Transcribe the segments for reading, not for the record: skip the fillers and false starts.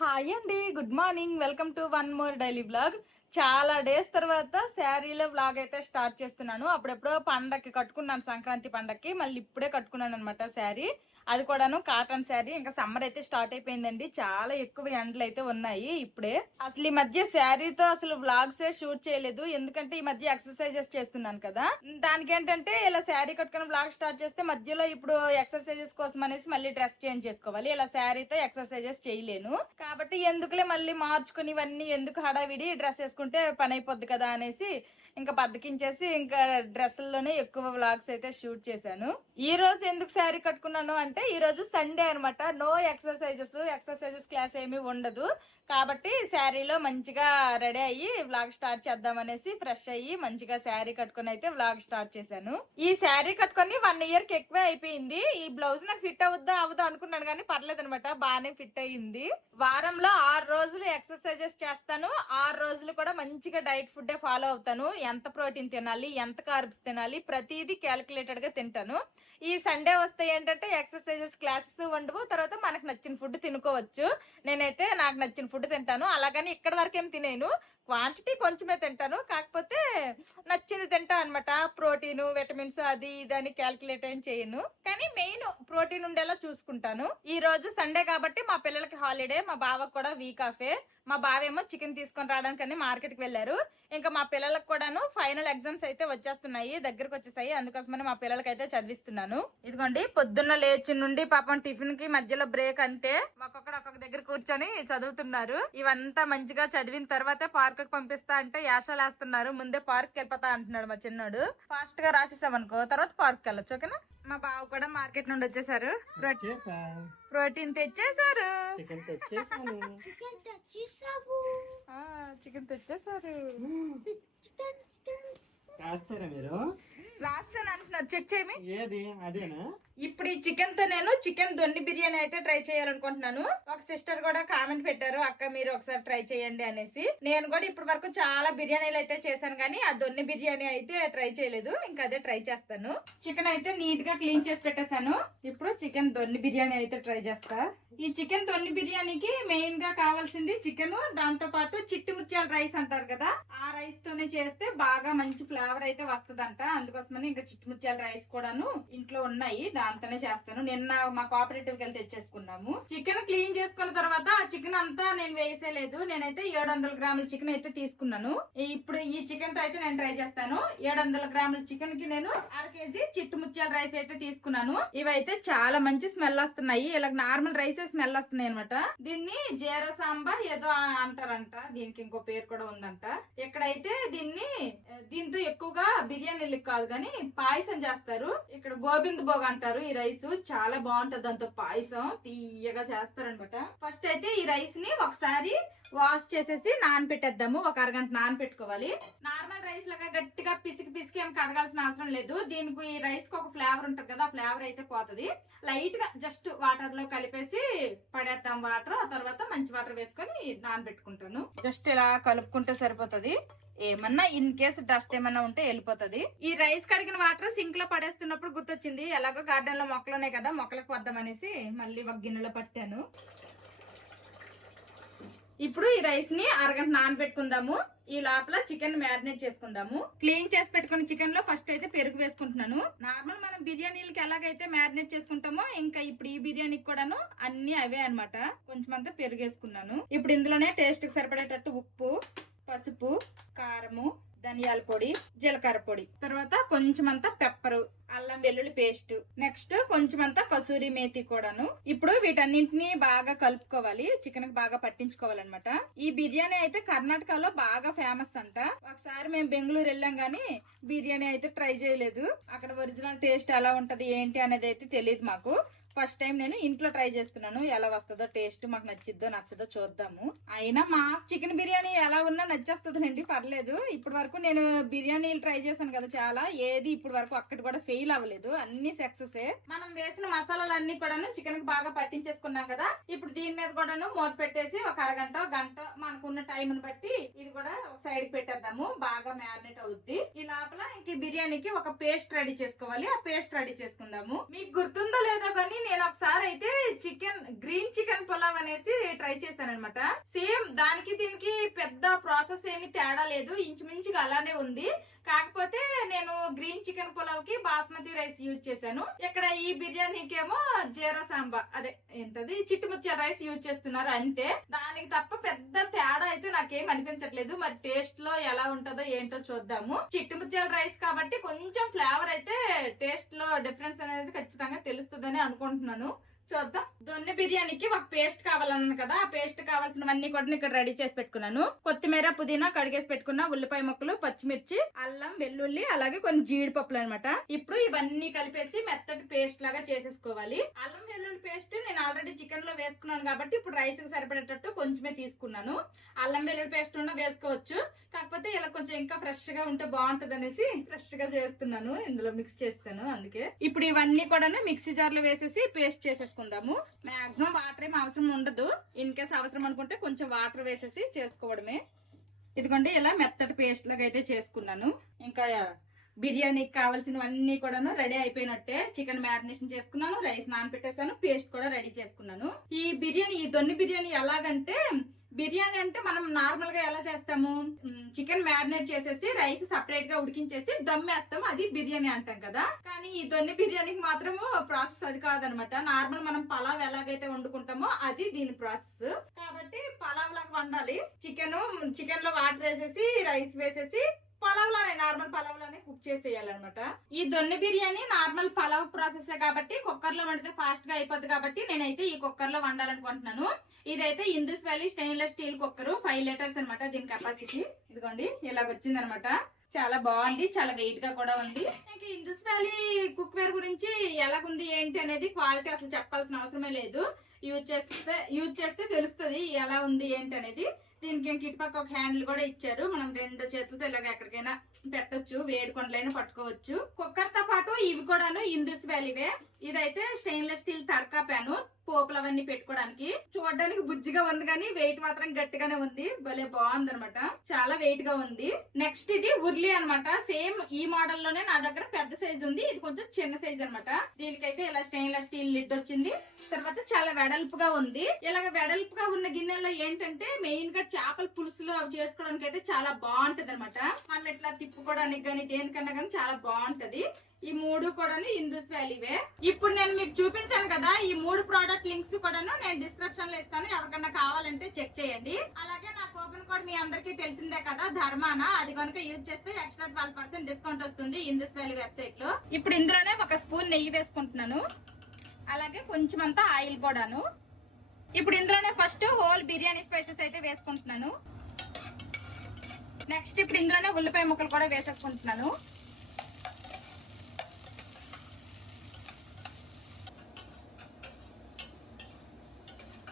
Hi అండి, good morning. Welcome to one more daily blog. చాలా days తర్వాత శారీలో బ్లాగ్ అయితే స్టార్ట్ చేస్తున్నాను. అప్పుడెప్పుడో పండక్కి కట్టుకున్నాను, సంక్రాంతి పండక్కి. మళ్ళీ ఇప్పుడే కట్టుకున్నాను అనమాట శారీ. అది కూడాను కాటన్ శారీ. ఇంకా సమ్మర్ అయితే స్టార్ట్ అయిపోయిందండి. చాలా ఎక్కువ ఎండలు అయితే ఉన్నాయి ఇప్పుడే. అసలు ఈ మధ్య శారీతో అసలు బ్లాగ్స్ షూట్ చేయలేదు, ఎందుకంటే ఈ మధ్య ఎక్సర్సైజెస్ చేస్తున్నాను కదా. దానికి ఏంటంటే ఇలా శారీ కట్టుకుని బ్లాగ్ స్టార్ట్ చేస్తే మధ్యలో ఇప్పుడు ఎక్సర్సైజెస్ కోసం అనేసి మళ్ళీ డ్రెస్ చేంజ్ చేసుకోవాలి. ఇలా శారీతో ఎక్సర్సైజెస్ చేయలేను కాబట్టి ఎందుకులే మళ్ళీ మార్చుకుని ఇవన్నీ ఎందుకు హడావిడి, డ్రెస్ వేసుకుంటే పని అయిపోద్ది కదా అనేసి ఇంకా బద్దకించేసి ఇంకా డ్రెస్సుల్లోనే ఎక్కువ వ్లాగ్స్ అయితే షూట్ చేశాను. ఈ రోజు ఎందుకు శారీ కట్టుకున్నాను అంటే ఈ రోజు సండే అనమాట. నో ఎక్సర్సైజెస్ క్లాస్ ఏమీ ఉండదు కాబట్టి శారీలో మంచిగా రెడీ అయ్యి వ్లాగ్ స్టార్ట్ చేద్దాం అనేసి ఫ్రెష్ అయ్యి మంచిగా శారీ కట్టుకుని అయితే వ్లాగ్ స్టార్ట్ చేశాను. ఈ శారీ కట్టుకొని 1 year కి ఎక్కువే అయిపోయింది. ఈ బ్లౌజ్ నాకు ఫిట్ అవుద్దా అవదా అనుకున్నాను కానీ పర్లేదు అనమాట, బాగానే ఫిట్ అయ్యింది. వారంలో 6 రోజులు ఎక్సర్సైజెస్ చేస్తాను, 6 రోజులు కూడా మంచిగా డైట్ ఫుడ్ ఫాలో అవుతాను. ఎంత ప్రోటీన్ తినాలి, ఎంత కార్బ్స్ తినాలి, ప్రతిదీ క్యాలిక్యులేటెడ్ గా తింటాను. ఈ సండే వస్తే ఏంటంటే ఎక్సర్సైజెస్ క్లాసెస్ ఉండవు, తర్వాత మనకు నచ్చిన ఫుడ్ తినుకోవచ్చు. నేనైతే నాకు నచ్చిన ఫుడ్ తింటాను, అలాగని ఇక్కడ వరకేం తినేను, క్వాంటిటీ కొంచెమే తింటాను, కాకపోతే నచ్చింది తింటా అనమాట. ప్రోటీన్ విటమిన్స్ అది ఇది అని క్యాలిక్యులేట్ ఏం చేయను, కానీ మెయిన్ ప్రోటీన్ ఉండేలా చూసుకుంటాను. ఈ రోజు సండే కాబట్టి మా పిల్లలకి హాలిడే, మా బావకు కూడా వీక్ ఆఫే. మా బావేమో చికెన్ తీసుకొని రావడానికి మార్కెట్ కి వెళ్ళారు. ఇంకా మా పిల్లలకు కూడాను ఫైనల్ ఎగ్జామ్స్ అయితే వచ్చేస్తున్నాయి, దగ్గరకు వచ్చేసాయి. అందుకోసమని మా పిల్లలకి అయితే చదివిస్తున్నాను. ఇదిగోండి, పొద్దున్న లేచి నుండి పాపం టిఫిన్ కి మధ్యలో బ్రేక్ అంతే ఒక్కొక్క దగ్గర కూర్చొని చదువుతున్నారు. ఇవంతా మంచిగా చదివిన తర్వాతే పార్క్ కి పంపిస్తా అంటే యాషాలు వేస్తున్నారు. ముందే పార్క్ వెళ్ళిపోతా అంటున్నాడు మా చిన్నోడు. ఫాస్ట్ గా రాసేసామనుకో తర్వాత పార్క్ వెళ్ళొచ్చు, ఓకేనా. మా బావ కూడా మార్కెట్ నుండి వచ్చేసారు, ప్రోటీన్ తెచ్చేసారు, చికెన్ తెచ్చేసారు. మీరు రాస్తాను అంటున్నారు, చెక్ చేయమి. ఏది అదేనా? ఇప్పుడు ఈ చికెన్ తో నేను చికెన్ దొన్ని బిర్యానీ అయితే ట్రై చేయాలనుకుంటున్నాను. ఒక సిస్టర్ కూడా కామెంట్ పెట్టారు, అక్క మీరు ఒకసారి ట్రై చేయండి అనేసి. నేను కూడా ఇప్పటి వరకు చాలా బిర్యానీలు అయితే చేశాను, కానీ ఆ దొన్ని బిర్యానీ అయితే ట్రై చేయలేదు. ఇంకా అదే ట్రై చేస్తాను. చికెన్ అయితే నీట్ గా క్లీన్ చేసి పెట్టేశాను. ఇప్పుడు చికెన్ దొన్ని బిర్యానీ అయితే ట్రై చేస్తా. ఈ చికెన్ దొన్ని బిర్యానీకి మెయిన్ గా కావాల్సింది చికెన్, దాంతో పాటు చిట్టి ముత్యాల రైస్ అంటారు కదా, ఆ రైస్ తోనే చేస్తే బాగా మంచి ఫ్లేవర్ అయితే వస్తదంట. అందుకోసమని ఇంకా చిట్టి ముత్యాల రైస్ కూడాను ఇంట్లో ఉన్నాయి, దాంతోనే చేస్తాను. నిన్న మా కోఆపరేటివ్ కి వెళ్ళి తెచ్చేసుకున్నాము. చికెన్ క్లీన్ చేసుకున్న తర్వాత ఆ చికెన్ అంతా నేను వేసేలేదు. నేనైతే 700 గ్రాముల చికెన్ అయితే తీసుకున్నాను. ఇప్పుడు ఈ చికెన్ తో అయితే నేను ట్రై చేస్తాను. 700 గ్రాముల చికెన్ కి నేను 1/2 kg చిట్టు ముత్యాల రైస్ అయితే తీసుకున్నాను. ఇవైతే చాలా మంచి స్మెల్ వస్తున్నాయి, ఇలా నార్మల్ రైసే స్మెల్ వస్తున్నాయి అనమాట. దీన్ని జీరా సాంబా ఏదో అంటారంట, దీనికి ఇంకో పేరు కూడా ఉందంట. ఇక్కడైతే దీంతో ఎక్కువగా బిర్యానీలు కాదు కానీ పాయసం చేస్తారు. ఇక్కడ గోవింద్ భోగ్ అంటారు ఈ రైస్, చాలా బాగుంటది. దాంతో పాయసం తీయగా చేస్తారనమాట. ఫస్ట్ అయితే ఈ రైస్ ని ఒకసారి వాష్ చేసేసి నానబెట్టేద్దాము. ఒక అరగంట నానబెట్టుకోవాలి. నార్మల్ రైస్ లాగా గట్టిగా పిసికి ఏం కడగాల్సిన అవసరం లేదు. దీనికి ఈ రైస్ కి ఒక ఫ్లేవర్ ఉంటది కదా, ఆ ఫ్లేవర్ అయితే పోతుంది. లైట్ గా జస్ట్ వాటర్ లో కలిపేసి పడేద్దాం వాటర్. ఆ తర్వాత మంచి వాటర్ వేసుకొని నానబెట్టుకుంటాను. జస్ట్ ఇలా కలుపుకుంటే సరిపోతుంది. ఏమన్నా ఇన్ కేసు డస్ట్ ఏమన్నా ఉంటే వెళ్ళిపోతుంది. ఈ రైస్ కడిగిన వాటర్ సింక్ లో పడేస్తున్నప్పుడు గుర్తొచ్చింది, ఎలాగో గార్డెన్ లో మొక్కలు ఉన్నాయి కదా, మొక్కలకు వద్దామనేసి మళ్ళీ ఒక గిన్నెలో పట్టాను. ఇప్పుడు ఈ రైస్ ని అరగంట నానబెట్టుకుందాము. ఈ లోపల చికెన్ మ్యారినేట్ చేసుకుందాము. క్లీన్ చేసి పెట్టుకున్న చికెన్ లో ఫస్ట్ అయితే పెరుగు వేసుకుంటున్నాను. నార్మల్ మనం బిర్యానీలకి ఎలాగైతే మ్యారినేట్ చేసుకుంటామో ఇంకా ఇప్పుడు ఈ బిర్యానీకి కూడాను అన్ని అవే అనమాట. కొంచెం అంతా పెరుగు వేసుకున్నాను. ఇప్పుడు ఇందులోనే టేస్ట్ కి సరిపడేటట్టు ఉప్పు, పసుపు, కారము, ధనియాల పొడి, జీలకర్ర పొడి, తర్వాత కొంచెం అంతా పెప్పరు, అల్లం వెల్లుల్లి పేస్ట్, నెక్స్ట్ కొంచెం అంతా కసూరి మేతి కూడాను. ఇప్పుడు వీటన్నింటినీ బాగా కలుపుకోవాలి, చికెన్ కి బాగా పట్టించుకోవాలన్నమాట. ఈ బిర్యానీ అయితే కర్ణాటకలో బాగా ఫేమస్ అంట. ఒకసారి మేము బెంగళూరు వెళ్ళాం గానీ బిర్యానీ అయితే ట్రై చేయలేదు. అక్కడ ఒరిజినల్ టేస్ట్ ఎలా ఉంటది ఏంటి అనేది అయితే తెలియదు మాకు. ఫస్ట్ టైం నేను ఇంట్లో ట్రై చేస్తున్నాను, ఎలా వస్తుందో టేస్ట్, మాకు నచ్చిద్దో నచ్చదో చూద్దాము. అయినా మా చికెన్ బిర్యానీ ఎలా ఉన్నా నచ్చేస్తుందండి, పర్లేదు. ఇప్పటి వరకు నేను బిర్యానీలు ట్రై చేశాను కదా చాలా, ఏది ఇప్పటి వరకు అక్కడి కూడా ఫెయిల్ అవ్వలేదు, అన్ని సక్సెస్. మనం వేసిన మసాలాలు అన్ని కూడాను చికెన్ కి బాగా పట్టించేసుకున్నాం కదా. ఇప్పుడు దీని మీద కూడాను మూత పెట్టేసి ఒక అరగంట గంట మనకున్న టైం ని బట్టి ఇది కూడా ఒక సైడ్ కి పెట్టేద్దాము. బాగా మ్యారినేట్ అవుద్ది. ఈ లోపల ఇంక బిర్యానీకి ఒక పేస్ట్ రెడీ చేసుకోవాలి, ఆ పేస్ట్ రెడీ చేసుకుందాము. మీకు గుర్తుందో లేదో కానీ నేను ఒకసారి అయితే గ్రీన్ చికెన్ పులావ్ అనేసి ట్రై చేశాను అనమాట. సేమ్ దానికి దీనికి పెద్ద ప్రాసెస్ ఏమి తేడా లేదు, ఇంచుమించుగా అలానే ఉంది. కాకపోతే నేను గ్రీన్ చికెన్ పులావ్ కి బాస్మతి రైస్ యూజ్ చేశాను. ఇక్కడ ఈ బిర్యానీకి ఏమో జీరా సాంబా అదే ఏంటది చిట్టుముత్యాల రైస్ యూజ్ చేస్తున్నారు అంతే. దానికి తప్ప పెద్ద తేడా అయితే నాకేం అనిపించట్లేదు. మరి టేస్ట్ లో ఎలా ఉంటుందో ఏంటో చూద్దాము. చిట్టుముత్యాల రైస్ కాబట్టి కొంచెం ఫ్లేవర్ అయితే టేస్ట్ లో డిఫరెన్స్ అనేది ఖచ్చితంగా తెలుస్తుందని అనుకుంటున్నాను. చూద్దాం. దొన్నె బిర్యానీకి ఒక పేస్ట్ కావాలన్నాను కదా, ఆ పేస్ట్ కావాల్సినవన్నీ కూడా ఇక్కడ రెడీ చేసి పెట్టుకున్నాను. కొత్తిమీర, పుదీనా కడిగేసి పెట్టుకున్నా, ఉల్లిపాయ ముక్కలు, పచ్చిమిర్చి, అల్లం, వెల్లుల్లి, అలాగే కొన్ని జీడిపప్పులు అనమాట. ఇప్పుడు ఇవన్నీ కలిపేసి మెత్తటి పేస్ట్ లాగా చేసేసుకోవాలి. అల్లం వెల్లుల్లి పేస్ట్ నేను ఆల్రెడీ చికెన్ లో వేసుకున్నాను కాబట్టి ఇప్పుడు రైస్ కి సరిపడేటట్టు కొంచెమే తీసుకున్నాను. అల్లం వెల్లుల్లి పేస్ట్ ఉన్న వేసుకోవచ్చు, కాకపోతే ఇలా కొంచెం ఇంకా ఫ్రెష్ గా ఉంటే బాగుంటది అనేసి ఫ్రెష్ గా చేస్తున్నాను. ఇందులో మిక్స్ చేస్తాను అందుకే. ఇప్పుడు ఇవన్నీ కూడా మిక్సీ జార్ లో వేసేసి పేస్ట్ చేసేసుకుంటాను. మాక్సిమం వాటర్ ఏం అవసరం ఉండదు. ఇన్ కేస్ అవసరం అనుకుంటే కొంచెం వాటర్ వేసేసి చేసుకోవడమే. ఇదిగోండి ఇలా మెత్తటి పేస్ట్ లాగా అయితే చేసుకున్నాను. ఇంకా బిర్యానీకి కావాల్సినవన్నీ కూడా రెడీ అయిపోయినట్టే. చికెన్ మ్యారినేషన్ చేసుకున్నాను, రైస్ నానబెట్టేసాను, పేస్ట్ కూడా రెడీ చేసుకున్నాను. ఈ దొన్ని బిర్యానీ ఎలాగంటే, బిర్యానీ అంటే మనం నార్మల్ గా ఎలా చేస్తాము, చికెన్ మ్యారినేట్ చేసేసి రైస్ సపరేట్ గా ఉడికించేసి దమ్మేస్తాము, అది బిర్యానీ అంటాం కదా. కానీ ఈ దొన్ని బిర్యానీకి మాత్రము ప్రాసెస్ అది కాదనమాట. నార్మల్ మనం పలావ్ ఎలాగైతే వండుకుంటామో అది దీని ప్రాసెస్. కాబట్టి పలావ్ లాగా వండాలి. చికెన్ లో వాటర్ వేసేసి రైస్ వేసేసి పలావ్ లోనే నార్మల్ పలావ్ లోనే కుక్ చేసేయాలన్నమాట. ఈ దొన్నె బిర్యానీ నార్మల్ పలావ్ ప్రాసెస్ కాబట్టి కుక్కర్ లో వండితే ఫాస్ట్ గా అయిపోద్ది కాబట్టి నేనైతే ఈ కుక్కర్ లో వండాలనుకుంటున్నాను. ఇదైతే Indus Valley stainless steel cooker, 5 litres అనమాట దీని కెపాసిటీ. ఇదిగోండి ఇలాగొచ్చింది అనమాట. చాలా బాగుంది, చాలా వెయిట్ గా కూడా ఉంది. ఇంకా ఇందుస్ వ్యాలీ కుక్ వేర్ గురించి ఎలాగుంది ఏంటి అనేది క్వాలిటీ అసలు చెప్పాల్సిన అవసరమే లేదు. యూజ్ చేస్తే తెలుస్తుంది ఎలా ఉంది ఏంటి అనేది. దీనికి ఇంక ఇటుపక్క ఒక హ్యాండిల్ కూడా ఇచ్చారు. మనం 2 చేతులతో ఇలాగ ఎక్కడికైనా పెట్టొచ్చు, వేడి కొండలైనా పట్టుకోవచ్చు. కుక్కర్ తో పాటు ఇవి కూడాను ఇందుస్ వ్యాలీవే. ఇదైతే స్టెయిన్లెస్ స్టీల్ తడకా ప్యాను, పోపులు అవన్నీ పెట్టుకోవడానికి. చూడడానికి బుజ్జిగా ఉంది కానీ వెయిట్ మాత్రం గట్టిగానే ఉంది. భలే బాగుంది అనమాట, చాలా వెయిట్ గా ఉంది. నెక్స్ట్ ఇది ఉర్లీ అనమాట. సేమ్ ఈ మోడల్ లోనే నా దగ్గర పెద్ద సైజ్ ఉంది, ఇది కొంచెం చిన్న సైజ్ అనమాట. దీనికైతే ఇలా స్టెయిన్లెస్ స్టీల్ లిడ్ వచ్చింది. తర్వాత చాలా వెడల్పుగా ఉంది. ఇలాగ వెడల్పుగా ఉన్న గిన్నెల్లో ఏంటంటే మెయిన్ గా చేపల పులుసులు అవి చేసుకోవడానికి అయితే చాలా బాగుంటది అనమాట. మనం ఇట్లా తిప్పుకోవడానికి గానీ దేనికన్నా గానీ చాలా బాగుంటది. ఈ 3 కూడా ఇందుస్ వ్యాలీవే. ఇప్పుడు నేను మీకు చూపించాను కదా, ఈ 3 ప్రోడక్ట్ లింక్స్ కూడా నేను డిస్క్రిప్షన్ లో ఇస్తాను, ఎవరికన్నా కావాలంటే చెక్ చేయండి. అలాగే నా కూపన్ కోడ్ మీ అందరికీ తెలిసిందే కదా, ధర్మాన, అది కనుక యూజ్ చేస్తే ఎక్స్ట్రా 12% డిస్కౌంట్ వస్తుంది ఇందుస్ వ్యాలీ వెబ్సైట్ లో. ఇప్పుడు ఇందులోనే 1 స్పూన్ నెయ్యి వేసుకుంటున్నాను, అలాగే కొంచెం అంతా ఆయిల్ కూడాను. ఇప్పుడు ఇందులోనే ఫస్ట్ హోల్ బిర్యానీ స్పైసెస్ అయితే వేసుకుంటున్నాను. నెక్స్ట్ ఇప్పుడు ఇందులోనే ఉల్లిపాయ ముక్కలు కూడా వేసేసుకుంటున్నాను.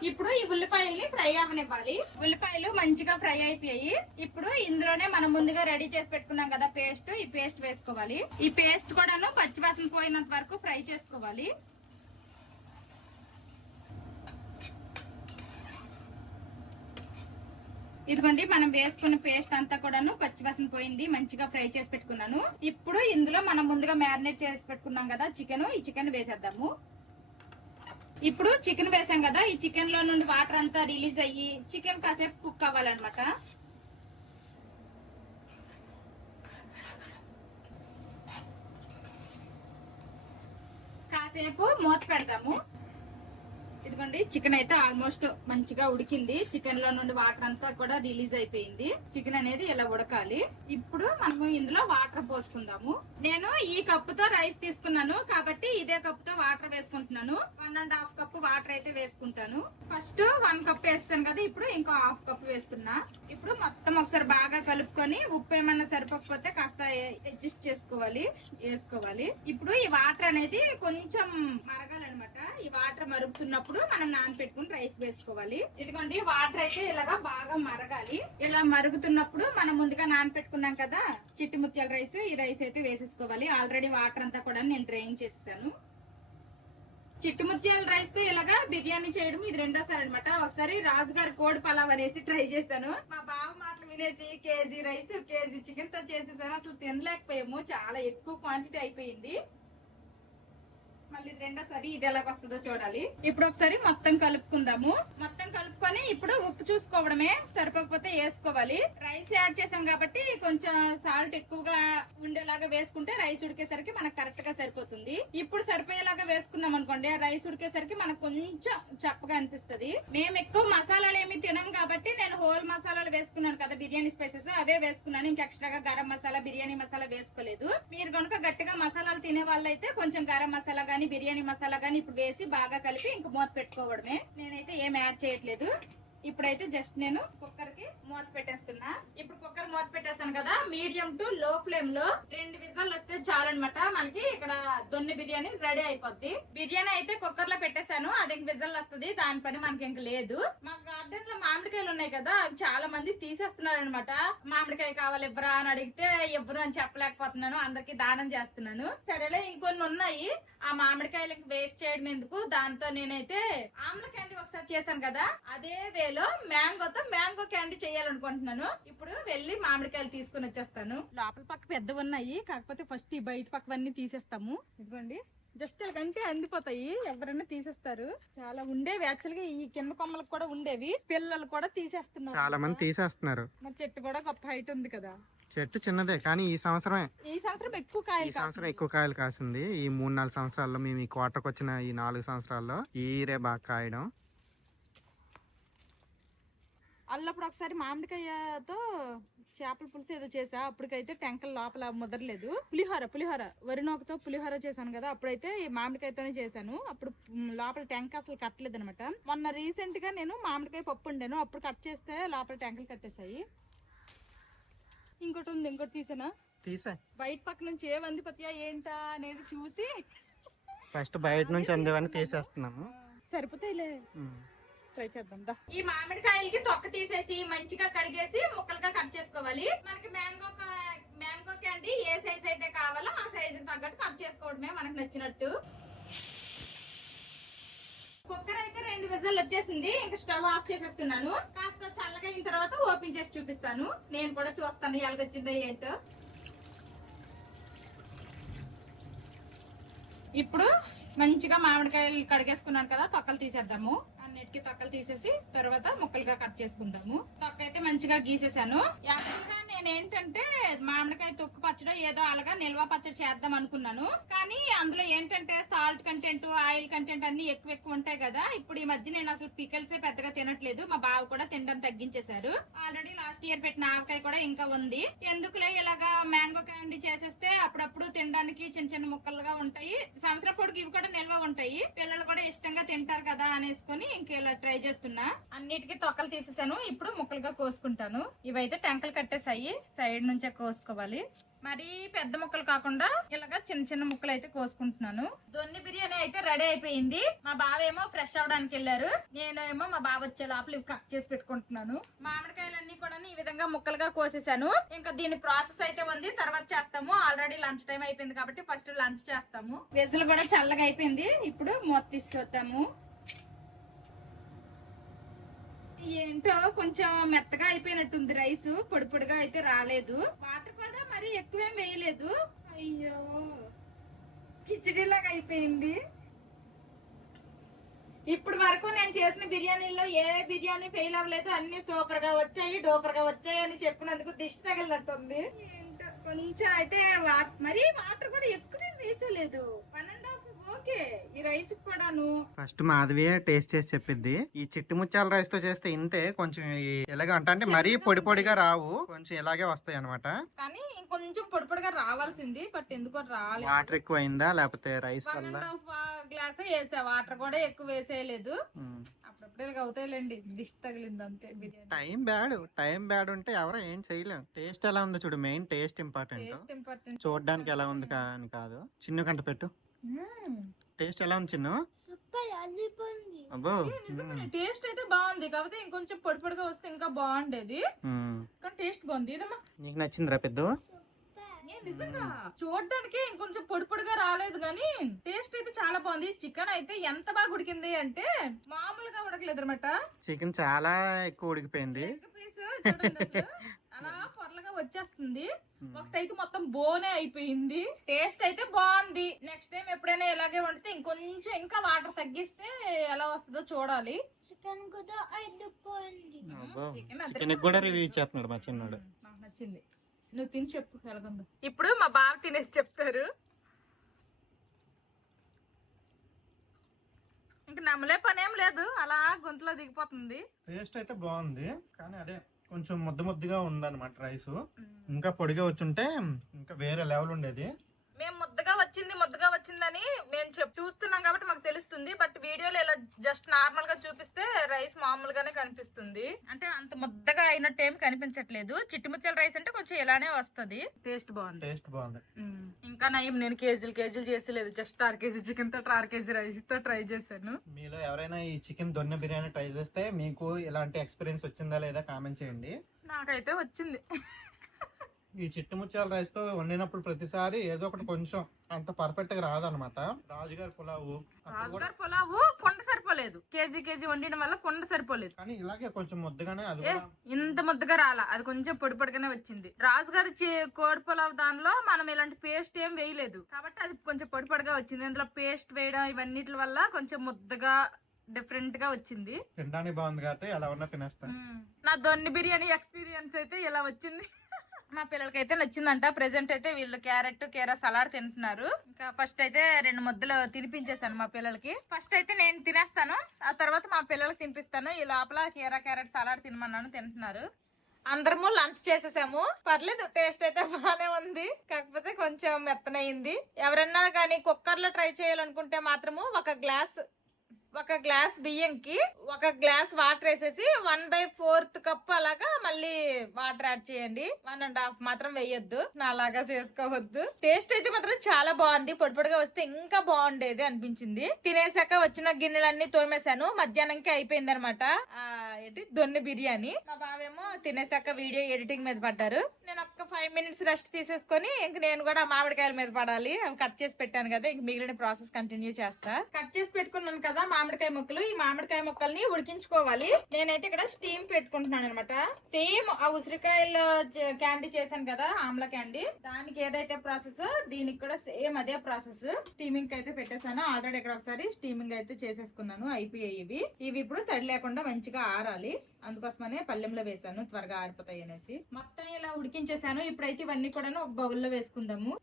ఇప్పుడు ఈ ఉల్లిపాయల్ని ఫ్రై అవనివ్వాలి. ఉల్లిపాయలు మంచిగా ఫ్రై అయిపోయాయి. ఇప్పుడు ఇందులోనే మనం ముందుగా రెడీ చేసి పెట్టుకున్నాం కదా పేస్ట్, ఈ పేస్ట్ వేసుకోవాలి. ఈ పేస్ట్ కూడాను పచ్చివాసన పోయినంత వరకు ఫ్రై చేసుకోవాలి. ఇదిగోండి మనం వేసుకున్న పేస్ట్ అంతా కూడాను పచ్చివాసన పోయింది, మంచిగా ఫ్రై చేసి పెట్టుకున్నాను. ఇప్పుడు ఇందులో మనం ముందుగా మ్యారినేట్ చేసి పెట్టుకున్నాం కదా చికెన్, ఈ చికెన్ వేసేద్దాము. ఇప్పుడు చికెన్ వేసాం కదా, ఈ చికెన్ లో నుండి వాటర్ అంతా రిలీజ్ అయ్యి చికెన్ కాసేపు కుక్ అవ్వాలన్నమాట. కాసేపు మూత పెడతాము. ఇదిగోండి చికెన్ అయితే ఆల్మోస్ట్ మంచిగా ఉడికింది. చికెన్ లో నుండి వాటర్ అంతా కూడా రిలీజ్ అయిపోయింది. చికెన్ అనేది ఇలా ఉడకాలి. ఇప్పుడు మనము ఇందులో వాటర్ పోసుకుందాము. నేను ఈ కప్పుతో రైస్ తీసుకున్నాను కాబట్టి ఇదే కప్పుతో వాటర్ వేసుకుంటున్నాను. 1.5 కప్పు వాటర్ అయితే వేసుకుంటాను. ఫస్ట్ 1 కప్ వేస్తాను కదా, ఇప్పుడు ఇంకో 1/2 కప్ వేస్తున్నా. ఇప్పుడు మొత్తం ఒకసారి బాగా కలుపుకొని ఉప్పు ఏమన్నా సరిపోకపోతే కాస్త అడ్జస్ట్ వేసుకోవాలి. ఇప్పుడు ఈ వాటర్ అనేది కొంచెం మరగాలన్నమాట. ఈ వాటర్ మరుగుతున్నప్పుడు మనం నానబెట్టుకుని రైస్ వేసుకోవాలి. ఇదిగోండి వాటర్ అయితే ఇలాగా బాగా మరగాలి. ఇలా మరుగుతున్నప్పుడు మనం ముందుగా నానబెట్టుకున్నాం కదా చిట్టి ముత్యాల రైస్, ఈ రైస్ అయితే వేసేసుకోవాలి. ఆల్రెడీ వాటర్ అంతా కూడా నేను డ్రైన్ చేసేసాను. చిట్టి ముత్యాల రైస్ తో ఇలాగా బిర్యానీ చేయడం ఇది 2వ సారి అనమాట. ఒకసారి రాజుగారి కోడి పలావ్ అనేసి ట్రై చేశాను. మా బావ మాటలు వినేసి కేజీ రైస్ కేజీ చికెన్ తో చేసేసాను. అసలు తినలేకపోయాము, చాలా ఎక్కువ క్వాంటిటీ అయిపోయింది. మళ్ళీ రెండోసారి ఇది ఎలాగొస్తుందో చూడాలి. ఇప్పుడు ఒకసారి మొత్తం కలుపుకుందాము. మొత్తం కలుపుకొని ఇప్పుడు ఉప్పు చూసుకోవడమే, సరిపోకపోతే వేసుకోవాలి. రైస్ యాడ్ చేసాం కాబట్టి కొంచెం సాల్ట్ ఎక్కువగా ఉండేలాగా వేసుకుంటే రైస్ ఉడికేసరికి మనకు కరెక్ట్ గా సరిపోతుంది. ఇప్పుడు సరిపోయేలాగా వేసుకున్నాం అనుకోండి, రైస్ ఉడికేసరికి మనకు కొంచెం చప్పగా అనిపిస్తది. మేము ఎక్కువ మసాలాలు ఏమి తినం కాబట్టి నేను హోల్ మసాలాలు వేసుకున్నాను కదా, బిర్యానీ స్పైసెస్ అవే వేసుకున్నాను. ఇంకా ఎక్స్ట్రాగా గరం మసాలా, బిర్యానీ మసాలా వేసుకోలేదు. మీరు కనుక గట్టిగా మసాలాలు తినే వాళ్ళైతే కొంచెం గరం మసాలా గానీ బిర్యానీ మసాలా గానీ ఇప్పుడు వేసి బాగా కలిపి ఇంక మూత పెట్టుకోవడమే. నేనైతే ఏం యాడ్ చేయట్లేదు. ఇప్పుడైతే జస్ట్ నేను కుక్కర్ కి మూత పెట్టేస్తున్నా. ఇప్పుడు కుక్కర్ మూత పెట్టేస్తాను కదా, మీడియం టు లో ఫ్లేమ్ లో 2 విజిల్ వస్తే చాలన్నమాట. మనకి ఇక్కడ దొన్ని బిర్యానీ రెడీ అయిపోద్ది. బిర్యానీ అయితే కుక్కర్ లో పెట్టేశాను, అది ఇంక విజిల్ వస్తుంది, దాని పని మనకి ఇంక లేదు. మా గార్డెన్ లో మామిడికాయలు ఉన్నాయి కదా, అవి చాలా మంది తీసేస్తున్నారు అనమాట. మామిడికాయ కావాలి ఇవ్వరా అని అడిగితే ఇవ్వరు అని చెప్పలేకపోతున్నాను, అందరికి దానం చేస్తున్నాను. సరేలే ఇంకొన్ని ఉన్నాయి, ఆ మామిడికాయలకి వేస్ట్ చేయడం ఎందుకు, దాంతో నేనైతే ఆమ్ల క్యాండీ ఒకసారి చేశాను కదా, అదే వేలో మ్యాంగో క్యాండీ చేయాలనుకుంటున్నాను. ఇప్పుడు వెళ్ళి మామిడికాయలు తీసుకుని వచ్చేస్తాను. లోపల పక్క పెద్దవి ఉన్నాయి, కాకపోతే ఫస్ట్ ఈ బయట పక్కవన్నీ తీసేస్తాము. ఇదిగోండి, జస్ట్ ఇలాగంటే అందిపోతాయి, ఎవరైనా తీసేస్తారు. చాలా ఉండేవి యాక్చువల్ గా, ఈ కింద కొమ్మలకు కూడా ఉండేవి, పిల్లలు కూడా తీసేస్తున్నారు. చాలా మంది తీసేస్తున్నారు. మరి చెట్టు కూడా గొప్ప హైట్ ఉంది కదా. చెట్టు చిన్నదే కానీ ఈ సంవత్సరం ఎక్కువ కాయలు, ఈ సంవత్సరం ఎక్కువ కాయలు కాసింది. ఈ 3-4 సంవత్సరాల్లో, మేము ఈ క్వార్టర్కి వచ్చిన ఈ 4 సంవత్సరాల్లో ఈ రే బాగా కాయడం. అల్లప్పుడు ఒకసారి మామిడికాయతో చేపల పులుసు ఏదో చేసా, అప్పటికైతే టెంకల లోపల ముదరలేదు. పులిహోర వరినోకతో పులిహోర చేశాను కదా, అప్పుడైతే ఈ మామిడికాయతోనే చేశాను. అప్పుడు లోపల టెంక అసలు కట్టలేదు అనమాట. మొన్న రీసెంట్ గా నేను మామిడికాయ పప్పు వండాను, అప్పుడు కట్ చేస్తే లోపల టెంకలు కట్టేశాయి. ఇంకోటి ఉంది, ఇంకోటి తీసా. బయట పక్క నుంచి ఏ వందిపతియా ఏంటా అనేది చూసి ఫస్ట్ బయట నుంచి అందేవన్నీ తీసేస్తున్నాము. సరిపోతాయిలే, ట్రై చేద్దాం. ఈ మామిడికాయలకి తొక్క తీసేసి మంచిగా కడిగేసి ముక్కలుగా కట్ చేసుకోవాలి. మనకి మ్యాంగో క్యాండీ ఏ సైజ్ అయితే కావాలో ఆ సైజు తగ్గట్టు కట్ చేసుకోవడమే మనకు నచ్చినట్టు. కుక్కర్ అయితే 2 విజిల్ వచ్చేసింది, ఇంకా స్టవ్ ఆఫ్ చేసేస్తున్నాను. కాస్త చల్లగా అయిన తర్వాత ఓపెన్ చేసి చూపిస్తాను, నేను కూడా చూస్తాను ఎలాగొచ్చిందో ఏంటో. ఇప్పుడు మంచిగా మామిడికాయలు కడిగేసుకున్నాను కదా, తొక్కలు తీసేద్దాము. అన్నిటికీ తొక్కలు తీసేసి తర్వాత ముక్కలుగా కట్ చేసుకుందాము. తొక్క అయితే మంచిగా గీసేసాను. యాక్చువల్గా నేనేంటంటే మామిడికాయ తొక్కు పచ్చడి ఏదో అలాగా నిల్వ పచ్చడి చేద్దాం అనుకున్నాను, కానీ అందులో ఏంటంటే సాల్ట్ కంటెంట్, ఆయిల్ కంటెంట్ అన్ని ఎక్కువ ఉంటాయి కదా. ఇప్పుడు ఈ మధ్య నేను అసలు పికల్స్ పెద్దగా తినట్లేదు, మా బావ కూడా తినడం తగ్గించేశారు. ఆల్రెడీ లాస్ట్ ఇయర్ పెట్టిన ఆవకాయ కూడా ఇంకా ఉంది. ఎందుకులే ఇలాగా మ్యాంగో క్యాండీ చేసేస్తే అప్పుడప్పుడు తినడానికి చిన్న ముక్కలుగా ఉంటాయి, సంవత్సరం పొడికి ఇవి కూడా నిల్వ ఉంటాయి, పిల్లలు కూడా ఇష్టంగా తింటారు కదా అనేసుకొని ఇంకేలా ట్రై చేస్తున్నా. అన్నిటికీ తొక్కలు తీసేసాను, ఇప్పుడు ముక్కలుగా కోసుకుంటాను. ఇవైతే టెంకలు కట్టేసాయి, సైడ్ నుంచే కోసుకోవాలి. మరి పెద్ద ముక్కలు కాకుండా ఇలాగా చిన్న ముక్కలు అయితే కోసుకుంటున్నాను. దొన్ని బిర్యానీ అయితే రెడీ అయిపోయింది. మా బావ ఏమో ఫ్రెష్ అవడానికి వెళ్ళారు, నేనేమో మా బావ వచ్చే లోపల ఇవి కట్ చేసి పెట్టుకుంటున్నాను. మామిడికాయలన్నీ కూడా ఈ విధంగా ముక్కలుగా కోసేసాను. ఇంకా దీని ప్రాసెస్ అయితే ఉంది, తర్వాత చేస్తాము. ఆల్రెడీ లంచ్ టైం అయిపోయింది కాబట్టి ఫస్ట్ లంచ్ చేస్తాము. వెజ్లు కూడా చల్లగా అయిపోయింది, ఇప్పుడు మూత తీసి చూద్దాము. ఏంటో కొంచెం మెత్తగా అయిపోయినట్టుంది రైస్, పొడిగా అయితే రాలేదు. వాటర్ కూడా మరి ఎక్కువేం వేయలేదు. అయ్యో, కిచడీలాగా అయిపోయింది. ఇప్పుడు వరకు నేను చేసిన బిర్యానీలో ఏ బిర్యానీ ఫెయిల్ అవ్వలేదు, అన్ని సూపర్ గా వచ్చాయి, డూపర్ గా వచ్చాయి అని చెప్పినందుకు దిష్టి తగిలినట్టుంది. ఏంటో కొంచెం అయితే మరి వాటర్ కూడా ఎక్కువేం వేసలేదు. 1.5 ఓకే. ఈ రైస్ కూడాను ఫస్ట్ మాధవియే టేస్ట్ చేసి చెప్పిద్ది. ఈ చిట్టి ముత్యాల రైస్ తో చేస్తే ఇంతే కొంచెం ఎలాగ అంటే మరీ పొడిగా రావు, కొంచెం ఇలాగే వస్తాయి అనమాట. కానీ ఇంకొంచెం పొడిగా రావాల్సింది, బట్ ఎందుకో రాలేదు. వాటర్ ఎక్కువ అయిందా లేకపోతే రైస్ వల్ల? 1.5 గ్లాస్ వేసా, వాటర్ కూడా ఎక్కువ వేసేయలేదు. అప్పుడప్పుడు ఇలాగ అవుతాయిలేండి, దిష్టి తగిలింది అంతే. బిర్యానీ టైం బ్యాడ్ ఉంటే ఎవరో ఏం చేయలేం. టేస్ట్ ఎలా ఉందో చూడు, మెయిన్ టేస్ట్ ఇంపార్టెంట్. చూడడానికి ఎలా ఉంది అని కాదు. చిన్న కంట పెట్టు, టేస్ట్ ఎలా ఉంది చిన్న? అబ్బో, టేస్ట్ అయితే బాగుంది, కాకపోతే ఇంకొంచెం పొడిగా వస్తే ఇంకా బాగుండేది, కానీ టేస్ట్ బాగుంది. నీకు నచ్చిందిరా పెద్ద? నిజంగా చూడడానికి ఇంకొంచెం పొడిగా రాలేదు, కానీ టేస్ట్ అయితే చాలా బాగుంది. చికెన్ అయితే ఎంత బాగా ఉడికింది అంటే మామూలుగా ఉడకలేదు అనమాట. చికెన్ చాలా ఎక్కువ ఉడికిపోయింది. పీస్ చూడండి అసలు అలా పొరలుగా వచ్చేస్తుంది, ఒకటైతే మొత్తం బోనే అయిపోయింది. టేస్ట్ అయితే బాగుంది. నెక్స్ట్ టైం ఎప్పుడైనా ఇలాగే వండితే ఇంకొంచెం ఇంకా వాటర్ తగ్గిస్తే ఎలా వస్తుందో చూడాలి. చికెన్ కూడా అయిపోయింది. చికెన్ కూడా రివ్యూ ఇచ్చేస్తున్నాడు మా చిన్నోడు. నాకు నచ్చింది. నువ్వు తిని చెప్పు ఎలాగుందో. ఇప్పుడు మా బావ తినేసి చెప్తారు. ఇంక నమ్మలే పనేం లేదు, అలా గొంతులో దిగిపోతుంది. టేస్ట్ అయితే బాగుంది, కానీ అదే కొంచెం ముద్దగా ఉందన్నమాట రైస్. ఇంకా పొడిగా వచ్చుంటే ఇంకా వేరే లెవెల్ ఉండేది. మేము ముద్దగా వచ్చిందని మేము చూస్తున్నాం కాబట్టి మాకు తెలుస్తుంది. బట్ వీడియోలో ఇలా జస్ట్ నార్మల్ గా చూపిస్తే రైస్ మామూలుగానే కనిపిస్తుంది. అంటే అంత ముద్దగా అయినట్టు ఏమి కనిపించట్లేదు. చిట్టుముచ్చల రైస్ అంటే కొంచెం ఇలానే వస్తది. టేస్ట్ బాగుంది. ఇంకా నయం నేను కేజీలు చేసి లేదు, జస్ట్ 6 కేజీ చికెన్ తో 6 కేజీ రైస్ తో ట్రై చేశాను. మీలో ఎవరైనా ఈ చికెన్ దొన్నె బిర్యానీ ట్రై చేస్తే మీకు ఇలాంటి ఎక్స్పీరియన్స్ వచ్చిందా లేదా కామెంట్ చేయండి. నాకైతే వచ్చింది. ఈ చిట్టుముచ్చాల రైస్ తో వండినప్పుడు ప్రతిసారి ఏదో ఒకటి కొంచెం అంత పర్ఫెక్ట్ గా రాదనమాట. రాజుగారి పులావు కొండ సరిపోలేదు. కేజీ వండడం వల్ల కొండ సరిపోలేదు. కానీ ఇలాగే కొంచెం ముద్దగానే అది ఇంత ముద్దగా రాలా, అది కొంచెం పొడిగానే వచ్చింది. రాజుగారి కోడి పులావ్ దానిలో మనం ఇలాంటి పేస్ట్ ఏం వేయలేదు కాబట్టి అది కొంచెం పొడిగా వచ్చింది. ఇందులో పేస్ట్ వేయడం ఇవన్నిటి వల్ల కొంచెం ముద్దగా డిఫరెంట్ గా వచ్చింది. తినడానికి బాగుంది కాబట్టి అలా ఉన్నా తినేస్తాను. నా దొన్ని బిర్యానీ ఎక్స్పీరియన్స్ అయితే ఇలా వచ్చింది. మా పిల్లలకి అయితే నచ్చిందంట. ప్రెసెంట్ అయితే వీళ్ళు క్యారెట్ కీరా సలాడ్ తింటున్నారు. ఇంకా ఫస్ట్ అయితే 2 ముద్దలు తినిపించేసాను మా పిల్లలకి. ఫస్ట్ అయితే నేను తినేస్తాను, ఆ తర్వాత మా పిల్లలకి తినిపిస్తాను. ఈ లోపల కీరా క్యారెట్ సలాడ్ తినమన్నాను, తింటున్నారు. అందరము లంచ్ చేసేసాము. పర్లేదు, టేస్ట్ అయితే బాగానే ఉంది. కాకపోతే కొంచెం మెత్తనయింది. ఎవరన్నా కానీ కుక్కర్ లో ట్రై చేయాలనుకుంటే మాత్రము ఒక గ్లాస్ బియ్యంకి 1 గ్లాస్ వాటర్ వేసేసి 1/4 కప్ అలాగా మళ్ళీ వాటర్ యాడ్ చేయండి. 1.5 మాత్రం వేయొద్దు, నాలాగా చేసుకోవద్దు. టేస్ట్ అయితే మాత్రం చాలా బాగుంది. పొడిగా వస్తే ఇంకా బాగుండేది అనిపించింది. తినేసాక వచ్చిన గిన్నెలన్నీ తోమేశాను. మధ్యాహ్నంకి అయిపోయింది అనమాట దొన్నె బిర్యానీ. మా బావేమో తినేసాక వీడియో ఎడిటింగ్ మీద పడ్డారు. నేను ఒక్క 5 మినిట్స్ రెస్ట్ తీసేసుకొని ఇంక నేను కూడా మామిడికాయల మీద పడాలి. అవి కట్ చేసి పెట్టాను కదా, ఇంక మిగిలిన ప్రాసెస్ కంటిన్యూ చేస్తా. కట్ చేసి పెట్టుకున్నాను కదా మామిడికాయ ముక్కలు. ఈ మామిడికాయ ముక్కల్ని ఉడికించుకోవాలి. నేనైతే ఇక్కడ స్టీమ్ పెట్టుకుంటున్నాను అనమాట. సేమ్ ఆ ఉసిరికాయలు క్యాండీ చేశాను కదా, ఆమ్లా క్యాండీ, దానికి ఏదైతే ప్రాసెస్ దీనికి కూడా సేమ్ అదే ప్రాసెస్. స్టీమింగ్ అయితే పెట్టేశాను ఆల్రెడీ. ఇక్కడ ఒకసారి స్టీమింగ్ అయితే చేసేసుకున్నాను. అయిపోయాయి ఇవి ఇప్పుడు తడి లేకుండా మంచిగా ఆరాలి. అందుకోసమనే పల్లెంలో వేసాను, త్వరగా ఆరిపోతాయి అనేసి. మొత్తం ఇలా ఉడికించేసాను. ఇప్పుడైతే ఇవన్నీ కూడా ఒక బౌల్లో వేసుకుందాము.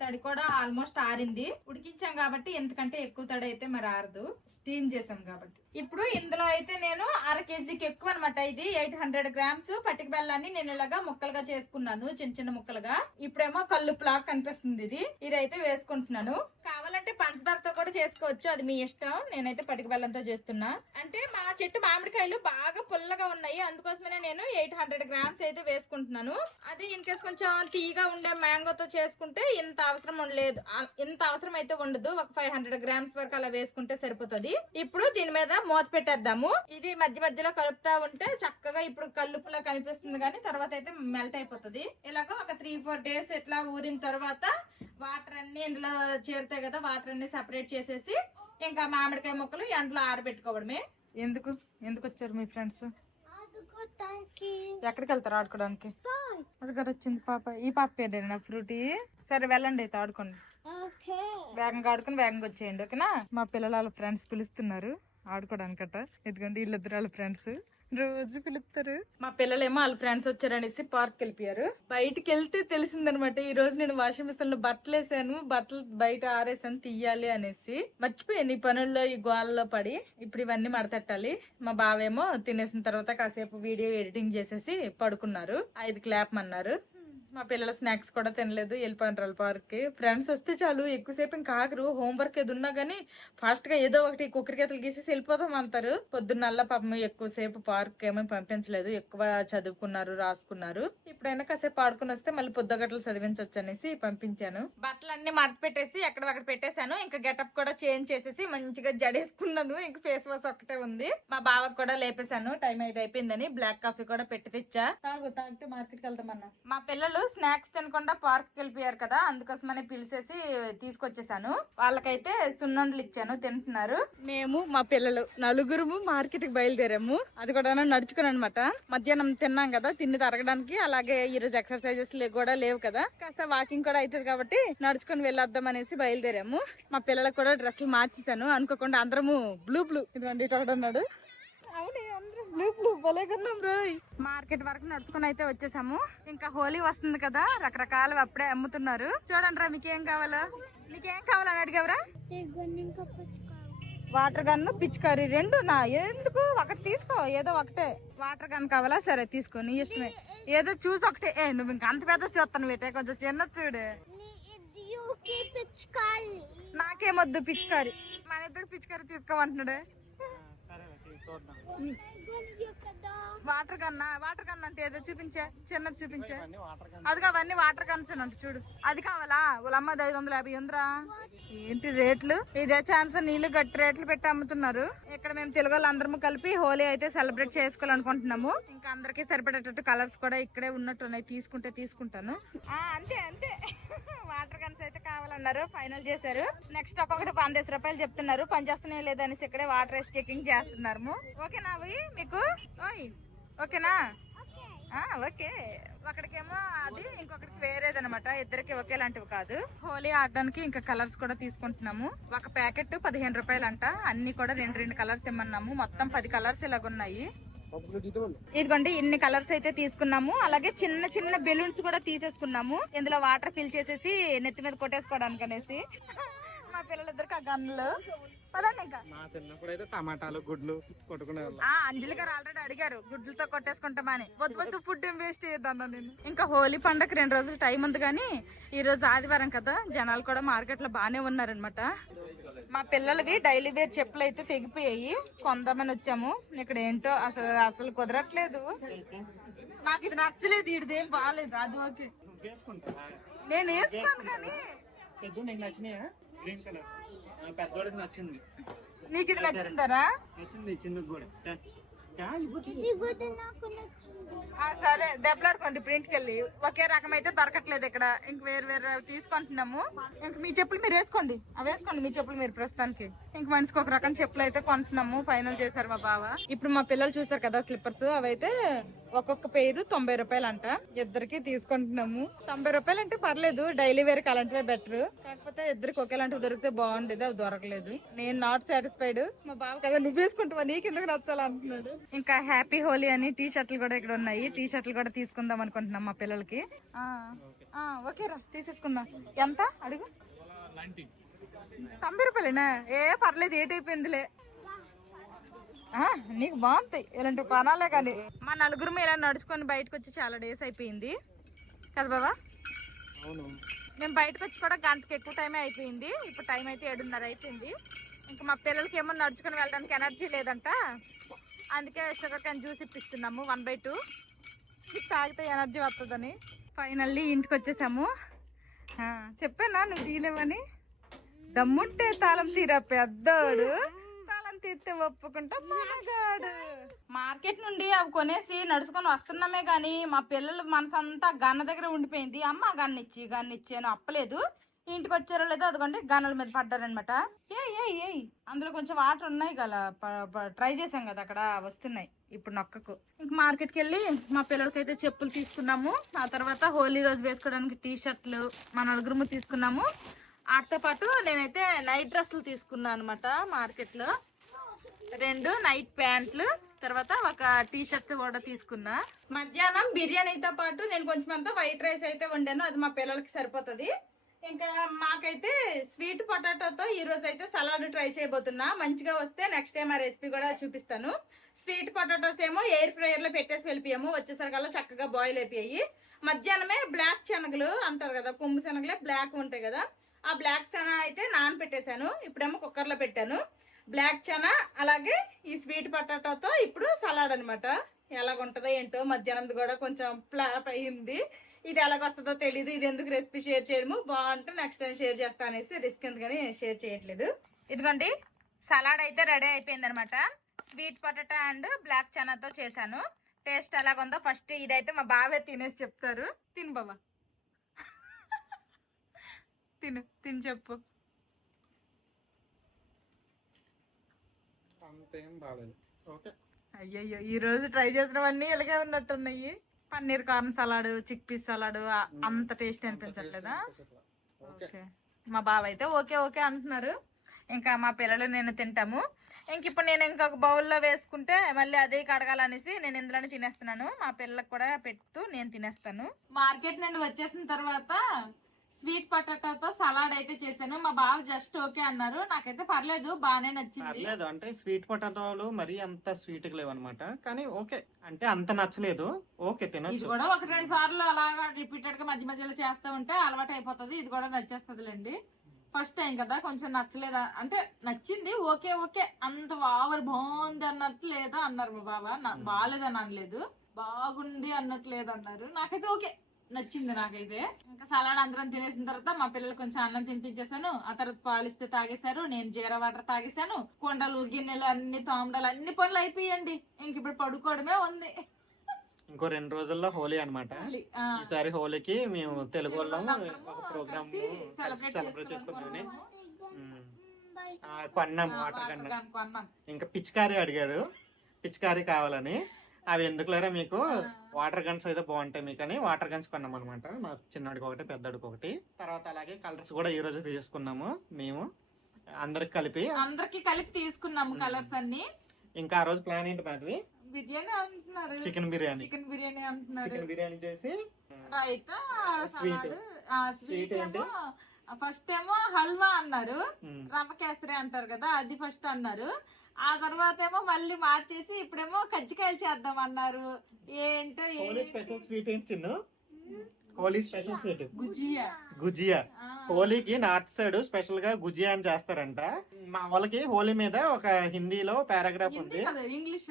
తడి కూడా ఆల్మోస్ట్ ఆరింది. ఉడికించాం కాబట్టి ఎందుకంటే ఎక్కువ తడి అయితే మరి ఆరదు, స్టీమ్ చేసాం కాబట్టి. ఇప్పుడు ఇందులో అయితే నేను 1/2 కేజీకి ఎక్కువ అనమాట. ఇది 800 గ్రామ్స్ పట్టిక బెల్లాన్ని నేను ఇలాగా ముక్కలుగా చేసుకున్నాను, చిన్న ముక్కలుగా. ఇప్పుడేమో కల్లుపులాగా కనిపిస్తుంది. ఇదైతే వేసుకుంటున్నాను. కావాలంటే పంచదారతో కూడా చేసుకోవచ్చు, అది మీ ఇష్టం. నేనైతే పట్టిక బెల్లంతో చేస్తున్నా. అంటే మా చెట్టు మామిడికాయలు బాగా పుల్లగా ఉన్నాయి, అందుకోసమే నేను 800 గ్రామ్స్ అయితే వేసుకుంటున్నాను. అది ఇన్ కేస్ కొంచెం తీగా ఉండే మ్యాంగోతో చేసుకుంటే ఇంత అవసరం లేదు, ఇంత అవసరం అయితే ఉండదు. ఒక 500 గ్రామ్స్ వరకు అలా వేసుకుంటే సరిపోతుంది. ఇప్పుడు దీని మీద మూత పెట్టేద్దాము. ఇది మధ్యలో కలుపుతా ఉంటే చక్కగా ఇప్పుడు కల్లుపులా కనిపిస్తుంది, కానీ తర్వాత అయితే మెల్ట్ అయిపోతుంది. ఇలాగ ఒక 3-4 డేస్ ఇట్లా ఊరిన తర్వాత వాటర్ అన్ని ఇందులో చేరుతాయి కదా, వాటర్ అన్ని సెపరేట్ చేసేసి ఇంకా మామిడికాయ ముక్కలు అందులో ఆరబెట్టుకోవడమే. ఎందుకు వచ్చారు మీ ఫ్రెండ్స్? ఎక్కడికి వెళ్తారు ఆడుకోవడానికి? అక్కడికి వచ్చింది పాప. ఈ పాప పేరేనా ఫ్రూటీ? సరే వెళ్ళండి అయితే ఆడుకోండి. వేగంగా ఆడుకుని వేగంగా వచ్చేయండి, ఓకేనా? మా పిల్లలు వాళ్ళ ఫ్రెండ్స్ పిలుస్తున్నారు ఆడుకోవడానికట. ఎందుకంటే వీళ్ళిద్దరు వాళ్ళ ఫ్రెండ్స్ రోజు పిలుస్తారు. మా పిల్లలేమో వాళ్ళ ఫ్రెండ్స్ వచ్చారనేసి పార్క్ వెళ్ళిపోయారు. బయటికి వెళ్తే తెలిసిందనమాట, ఈ రోజు నేను వాషింగ్ మిషన్ లో బట్టలు వేసాను, బట్టలు బయట ఆరేసాను తీయాలి అనేసి. మర్చిపోయాను ఈ పనుల్లో, ఈ గోళ్ళలో పడి. ఇప్పుడు ఇవన్నీ మడతెట్టాలి. మా బావేమో తినేసిన తర్వాత కాసేపు వీడియో ఎడిటింగ్ చేసేసి పడుకున్నారు. 5కి లేపమన్నారు. మా పిల్లల స్నాక్స్ కూడా తినలేదు, వెళ్ళిపోయినారు పార్క్ కి. ఫ్రెండ్స్ వస్తే చాలు ఎక్కువసేపు ఇంకా ఆగరు. హోంవర్క్ ఏది ఉన్నా గానీ ఫాస్ట్ గా ఏదో ఒకటి కుక్కరికేతలు గీసేసి వెళ్ళిపోదాం అంటారు. పొద్దున్నల్లా పాపం ఎక్కువసేపు పార్క్ ఏమీ పంపించలేదు, ఎక్కువ చదువుకున్నారు, రాసుకున్నారు. ఇప్పుడైనా కాసేపు ఆడుకుని వస్తే మళ్ళీ పొద్దుగట్లు చదివించవచ్చు అనేసి పంపించాను. బట్టలన్నీ మడత పెట్టేసి అక్కడ పెట్టేశాను. ఇంకా గెటప్ కూడా చేంజ్ చేసేసి మంచిగా జడేసుకున్నాను. ఇంకా ఫేస్ వాష్ ఒక్కటే ఉంది. మా బావకు కూడా లేపేశాను, టైం అయితే అయిపోయిందని. బ్లాక్ కాఫీ కూడా పెట్టి తెచ్చా, తాగితే మార్కెట్కి వెళ్తామన్నా. మా పిల్లలు పిల్లలు స్నాక్స్ తినకుండా పార్క్ వెళ్ళిపోయారు కదా, అందుకోసమని పిలిచేసి తీసుకొచ్చేసాను. వాళ్ళకైతే సున్నుండలు ఇచ్చాను, తింటున్నారు. మేము మా పిల్లలు నలుగురు మార్కెట్ కి బయలుదేరాము. అది కూడా నడుచుకుని అనమాట. మధ్యాహ్నం తిన్నాం కదా, తిని తరగడానికి. అలాగే ఈ రోజు ఎక్సర్సైజెస్ కూడా లేవు కదా, కాస్త వాకింగ్ కూడా అవుతుంది కాబట్టి నడుచుకుని వెళ్ళొద్దాం అనేసి బయలుదేరాము. మా పిల్లలకు కూడా డ్రెస్సులు మార్చేసాను. అనుకోకుండా అందరము బ్లూ ఇదిగోండి ఇటు ఉన్నాడు. అవునే అందరం బ్లూ భలేకున్నాం రోయ్. మార్కెట్ వరకు నడుచుకుని అయితే వచ్చేసాము. ఇంకా హోలీ వస్తుంది కదా, రకరకాలు అప్పుడే అమ్ముతున్నారు. చూడండి రా, మీకేం కావాలో అని అడిగావరా? వాటర్ గన్ పిచికారి రెండు నా ఎందుకు? ఒకటి తీసుకో, ఏదో ఒకటే. వాటర్ గన్ కావాలా? సరే తీసుకో, నీ ఇష్టమే. ఏదో చూసి ఒకటే. నువ్వు ఇంకా అంత పెద్ద చూస్తాను పెట్టే, కొంచెం చిన్న చూడు. నాకేమొద్దు పిచికారి, మన ఇద్దరు పిచికారి తీసుకోమంటున్నాడు. వాటర్ గన్ అంటే ఏదో చూపించే, చిన్నది చూపించే. అది అవన్నీ వాటర్ గన్స్ అంట చూడు. అది కావాలా? వాళ్ళమ్మ 550 ఉందిరా. ఏంటి రేట్లు? ఇదే ఛాన్స్ నీళ్లు గట్టి రేట్లు పెట్టి అమ్ముతున్నారు. ఇక్కడ మేము తెలుగు వాళ్ళందరము కలిపి హోలీ అయితే సెలబ్రేట్ చేసుకోవాలనుకుంటున్నాము. ఇంకా అందరికి సరిపడేటట్టు కలర్స్ కూడా ఇక్కడే ఉన్నట్టున్నాయి. తీసుకుంటాను. అంతే వాటర్ గన్స్ అయితే కావాలన్నారు, ఫైనల్ చేశారు. నెక్స్ట్ ఒక్కొక్కటి 150 రూపాయలు చెప్తున్నారు. పని చేస్తున్నాయి లేదనేసి ఇక్కడే వాటర్ వేసి చెకింగ్ చేస్తున్నారు. ఓకేనా మీకు? ఓకేనా? ఓకే. ఒకడికేమో అది, ఇంకొకటికి వేరేదనమాట. ఇద్దరికి ఒకేలాంటివి కాదు. హోలీ ఆడడానికి ఇంకా కలర్స్ కూడా తీసుకుంటున్నాము. ఒక ప్యాకెట్ 15 రూపాయలు అంట. అన్ని కూడా 2 కలర్స్ ఇమ్మన్నాము. మొత్తం 10 కలర్స్ ఇలాగున్నాయి. ఇదిగోండి ఇన్ని కలర్స్ అయితే తీసుకున్నాము. అలాగే చిన్న బెలూన్స్ కూడా తీసేసుకున్నాము. ఇందులో వాటర్ ఫిల్ చేసేసి నెత్తి మీద కొట్టేసుకోవడానికి అనేసి. మా పిల్లలిద్దరికి ఆ గన్నులు పదండి. ఇంకా మా చిన్నప్పుడు అయితే టమాటాలు గుడ్లు కొట్టుకునే అంజలి గారు ఆల్రెడీ అడిగారు గుడ్లతో కొట్టేసుకుంటామని. వద్దు ఫుడ్ ఏం వేస్ట్ చేయొద్దన్నా నేను. ఇంకా హోలీ పండగ 2 రోజులు టైం ఉంది కానీ ఈ రోజు ఆదివారం కదా, జనాలు కూడా మార్కెట్ లో బానే ఉన్నారనమాట. మా పిల్లలవి డైలీ వేర్ చెప్పులు అయితే తెగిపోయాయి, కొందామని వచ్చాము. ఇక్కడ ఏంటో అసలు కుదరట్లేదు. నాకు ఇది నచ్చలేదు, ఇదేం బాగాలేదు. అది ఓకే, నేను వేసుకోను కానీ. గ్రీన్ కలర్ పెద్దోడికి నచ్చింది. నీకు ఇది నచ్చిందరా? నచ్చింది, చిన్నది కూడా. సరే దెబ్బలాడుకోండి. ప్రింట్కి వెళ్ళి ఒకే రకం అయితే దొరకట్లేదు ఇక్కడ. ఇంక వేరు తీసుకుంటున్నాము. ఇంక మీ చెప్పులు మీరు వేసుకోండి, అవి వేసుకోండి మీ చెప్పులు మీరు ప్రస్తుతానికి. ఇంక మనిషికి ఒక రకం చెప్పులు అయితే కొంటున్నాము. ఫైనల్ చేశారు మా బావ. ఇప్పుడు మా పిల్లలు చూసారు కదా స్లిప్పర్స్, అవైతే ఒక్కొక్క పేరు 90 రూపాయలు అంట. ఇద్దరికి తీసుకుంటున్నాము. 90 రూపాయలు అంటే పర్లేదు, డైలీ వేర్ అలాంటివే బెటర్. కాకపోతే ఇద్దరికి ఒకేలాంటివి దొరికితే బాగుండేది, అవి దొరకలేదు. నేను నాట్ సాటిస్ఫైడ్. మా బావ కదా నువ్వు వేసుకుంటావా, నీకు ఎందుకు నచ్చాలంటున్నాడు. ఇంకా హ్యాపీ హోలీ అని టీ షర్ట్లు కూడా ఇక్కడ ఉన్నాయి. టీ షర్ట్లు కూడా తీసుకుందాం అనుకుంటున్నాం మా పిల్లలకి. ఓకేరా తీసేసుకుందాం. ఎంత అడుగు? 90 రూపాయలేనా? పర్లేదు, ఏటైపోయిందిలే. నీకు బాగుంటాయి ఇలాంటి కొనాలే కానీ. మా నలుగురు ఇలా నడుచుకొని బయటకు వచ్చి చాలా డేస్ అయిపోయింది కదా బాబా. మేము బయటకు వచ్చి కూడా గంటకి ఎక్కువ టైమే అయిపోయింది. ఇప్పుడు టైం అయితే 7:30 అయిపోయింది. ఇంకా మా పిల్లలకి ఏమో నడుచుకొని వెళ్ళడానికి ఎనర్జీ లేదంట, అందుకే షుగర్ క్యాన్ జ్యూస్ ఇప్పిస్తున్నాము 1/2. తాగితే ఎనర్జీ వస్తుందని. ఫైనల్లీ ఇంటికి వచ్చేసాము. చెప్పానా నువ్వు తీయలేవని? దమ్ముంటే తాళం తీరా పెద్దోడు, తాళం తీస్తే ఒప్పుకుంటా మనగాడు. మార్కెట్ నుండి అవి కొనేసి నడుచుకొని వస్తున్నామే గానీ మా పిల్లలు మనసంతా గన్న దగ్గర ఉండిపోయింది. అమ్మ గన్నిచ్చి అని అప్పలేదు. ఇంటికి వచ్చారో లేదో అదిగోండి గన్నుల మీద పడ్డారనమాట. అందులో కొంచెం వాటర్ ఉన్నాయి కదా, ట్రై చేసాం కదా, అక్కడ వస్తున్నాయి ఇప్పుడు నొక్కకు. ఇంక మార్కెట్కి వెళ్ళి మా పిల్లలకైతే చెప్పులు తీసుకున్నాము. ఆ తర్వాత హోలీ రోజు వేసుకోవడానికి టీ షర్ట్లు మా నలుగురు తీసుకున్నాము. వాటితో పాటు నేనైతే నైట్ డ్రెస్సులు తీసుకున్నాను అనమాట. మార్కెట్లో 2 నైట్ ప్యాంట్లు, తర్వాత ఒక టీ షర్ట్ కూడా తీసుకున్నా. మధ్యాహ్నం బిర్యానీతో పాటు నేను కొంచెం అంతా వైట్ రైస్ అయితే వండాను, అది మా పిల్లలకి సరిపోతుంది. ఇంకా మాకైతే స్వీట్ పొటాటోతో ఈ రోజు అయితే సలాడ్ ట్రై చేయబోతున్నా. మంచిగా వస్తే నెక్స్ట్ టైం ఆ రెసిపీ కూడా చూపిస్తాను. స్వీట్ పొటాటోస్ ఏమో ఎయిర్ ఫ్రైయర్ లో పెట్టేసి వెళ్ళిపోయాము. వచ్చేసరికల్లా చక్కగా బాయిల్ అయిపోయాయి. మధ్యాహ్నమే బ్లాక్ శనగలు అంటారు కదా, కొమ్ము శనగలే బ్లాక్ ఉంటాయి కదా, ఆ బ్లాక్ చనా అయితే నానబెట్టేశాను. ఇప్పుడేమో కుక్కర్లో పెట్టాను. బ్లాక్ చనా అలాగే ఈ స్వీట్ పొటాటోతో ఇప్పుడు సలాడ్ అనమాట. ఎలాగుంటుందో ఏంటో, మధ్యాహ్నం కూడా కొంచెం ఫ్లాప్ అయ్యింది. ఇది ఎలాగొస్తుందో తెలీదు. ఇది ఎందుకు రెసిపీ షేర్ చేయడము, బాగుంటే నెక్స్ట్ టైం షేర్ చేస్తా అనేసి రిస్క్ ఎందుకని షేర్ చేయట్లేదు. ఇదిగోండి సలాడ్ అయితే రెడీ అయిపోయింది అనమాట. స్వీట్ పొటాటో అండ్ బ్లాక్ చనాతో చేశాను. టేస్ట్ ఎలాగుందో ఫస్ట్ ఇదైతే మా బావే తినేసి చెప్తారు. తిను బాబా, తిని చెప్పు. అంతేం బాగాలేదు. ఓకే. అయ్యయ్యో, ఈ రోజు ట్రై చేసినవన్నీ ఇలాగే ఉన్నట్టున్నాయి. Paneer corn salad, chickpeas salad అంత టేస్ట్ అనిపించట్లేదా? ఓకే. మా బావ అయితే ఓకే ఓకే అంటున్నారు. ఇంకా మా పిల్లలు నేను తింటాము. ఇంక ఇప్పుడు నేను ఇంకొక బౌల్లో వేసుకుంటే మళ్ళీ అదే కడగాలనేసి నేను ఇందులోనే తినేస్తున్నాను. మా పిల్లలకు కూడా పెడుతూ నేను తినేస్తాను. మార్కెట్ నుండి వచ్చేసిన తర్వాత స్వీట్ పొటాటోతో సలాడ్ అయితే చేశాను. మా బావ జస్ట్ ఓకే అన్నారు. నాకైతే పర్లేదు, బాగానే నచ్చింది. పర్లేదు అంటే స్వీట్ పొటాటోలు మరీ అంత స్వీట్ గా లేవు అనమాట. కానీ ఓకే అంటే అంత నచ్చలేదు. ఓకే ఇది తినొచ్చు. కూడా 1-2 సార్లు అలాగా రిపీటెడ్ గా మధ్య మధ్యలో చేస్తూ ఉంటే అలవాటు అయిపోతుంది. ఇది కూడా నచ్చేస్తుందిలేండి. ఫస్ట్ టైం కదా, కొంచెం నచ్చలేదా అంటే నచ్చింది. ఓకే ఓకే, అంత ఓవర్ బాగుంది అన్నట్టు లేదా అన్నారు మా బావ. బాగాలేదని అనలేదు, బాగుంది అన్నట్టు లేదన్నారు. నాకైతే ఓకే నచ్చింది. నాకైతే ఇంకా సలాడ్ అందరం తినేసిన తర్వాత మా పిల్లలు కొంచెం అన్నం తినిపించేసాను. ఆ తర్వాత పాలిస్తే తాగేశారు. నేను జీరా వాటర్ తాగేశాను. కొండలు గిన్నెలు అన్ని తోమడాలు అన్ని పనులు అయిపోయండి. ఇంక ఇప్పుడు పడుకోవడమే ఉంది. ఇంకో 2 రోజుల్లో హోలీ అనమాట. ఈసారి హోలీకి మేము తెలుగు వాళ్ళం ఒక ప్రోగ్రామ్ సెలబ్రేట్ చేసుకుందామని కొన్నాం. వాటర్ గన్ ఇంకా పిచికారీ అడిగాడు, పిచికారీ కావాలని. అవి ఎందుకు లేరా మీకు, వాటర్ గన్స్ అయితే బాగుంటాయి మీకు అని వాటర్ గన్స్ కొన్నాం అనమాట. మా చిన్నడికి ఒకటి, పెద్దడికి ఒకటి. తర్వాత అలాగే కలర్స్ కూడా ఈ రోజు తీసుకున్నాము మేము అందరికి కలిపి తీసుకున్నాము కలర్స్ అన్ని. ఇంకా ఆ రోజు ప్లాన్ ఏంటి మాది? బిర్యానీ అంటున్నారు, చికెన్ బిర్యానీ అంటున్నారు. చికెన్ బిర్యానీ చేసి రైతా, స్వీట్ ఏమో ఫస్ట్ ఏమో హల్వా అన్నారు, రవ్వ కేసరి అంటారు కదా, అది ఫస్ట్ అన్నారు. ఆ తర్వాత ఏమో మళ్ళీ మార్చేసి ఇప్పుడేమో కజ్జికాయలు చేద్దాం అన్నారు. ఏంటో స్పెషల్ స్వీట్ ఏంటి చిన్న? Holi special sweet gujiya. హోలీకి నార్త్ సైడ్ స్పెషల్ గా గుజియా అని చేస్తారంట. మా వాళ్ళకి హోలీ మీద ఒక హిందీలో పారాగ్రాఫ్ ఉంది, ఇంగ్లీషు